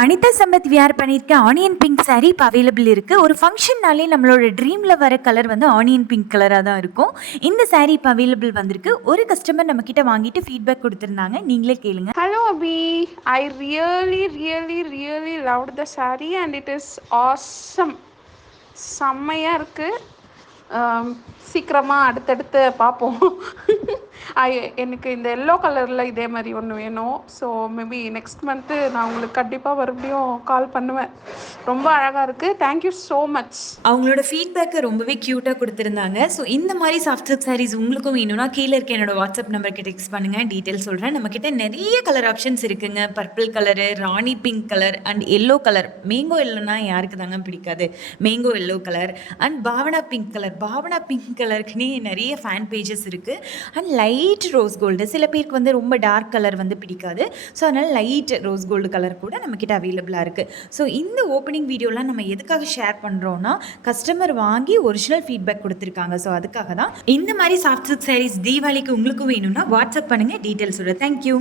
Anitha Sampath wear பண்ணியிருக்க onion pink sari இப்போ available இருக்குது. ஒரு ஃபங்க்ஷன்னாலே நம்மளோட ட்ரீமில் வர கலர் வந்து ஆனியன் பிங்க் கலராக தான் இருக்கும். இந்த சாரீ இப்போ அவைலபிள் வந்திருக்கு. ஒரு கஸ்டமர் நம்மக்கிட்ட வாங்கிட்டு ஃபீட்பேக் கொடுத்துருந்தாங்க. நீங்களே கேளுங்க. Hello Abhi, I really loved the saree and it is awesome. செம்மையாக இருக்குது. சீக்கிரமாக அடுத்தடுத்து பார்ப்போம். எனக்கு இந்த எல்லோ கலரில் இதே மாதிரி ஒன்று வேணும். ஸோ மேபி நெக்ஸ்ட் மந்த்து நான் உங்களுக்கு கண்டிப்பாக மறுபடியும் கால் பண்ணுவேன். ரொம்ப அழகாக இருக்குது. Thank you so much. அவங்களோட ஃபீட்பேக்கை ரொம்பவே க்யூட்டாக கொடுத்துருந்தாங்க. ஸோ இந்த மாதிரி சாஃப்ட் சில்க் சாரீஸ் உங்களுக்கும் வேணும்னா கீழே இருக்க என்னோட வாட்ஸ்அப் நம்பருக்கு டெக்ஸ்ட் பண்ணுங்கள். டீட்டெயில் சொல்கிறேன். நம்மக்கிட்ட நிறைய கலர் ஆப்ஷன்ஸ் இருக்குங்க. பர்பிள் கலரு, ராணி pink colour and yellow colour. Mango எல்லோனா யாருக்கு தாங்க பிடிக்காது. Mango yellow colour and Bhavana pink colour. Bhavana pink கலருக்குனே நிறைய ஃபேன் பேஜஸ் இருக்குது. அண்ட் லைட் ரோஸ் கோல்டு, சில பேருக்கு வந்து ரொம்ப டார்க் கலர் வந்து பிடிக்காது. ஸோ அதனால் லைட் ரோஸ் கோல்டு கலர் கூட நம்மக்கிட்ட அவைலபிளாக இருக்குது. ஸோ இந்த ஓப்பனிங் வீடியோலாம் நம்ம எதுக்காக ஷேர் பண்ணுறோன்னா, கஸ்டமர் வாங்கி ஒரிஜினல் ஃபீட்பேக் கொடுத்துருக்காங்க. ஸோ அதுக்காக தான். இந்த மாதிரி சாஃப்ட் சில்க் சாரீஸ் தீபாவளிக்கு உங்களுக்கும் வேணும்னா வாட்ஸ்அப் பண்ணுங்கள். டீட்டெயில்ஸோட. தேங்க்யூ.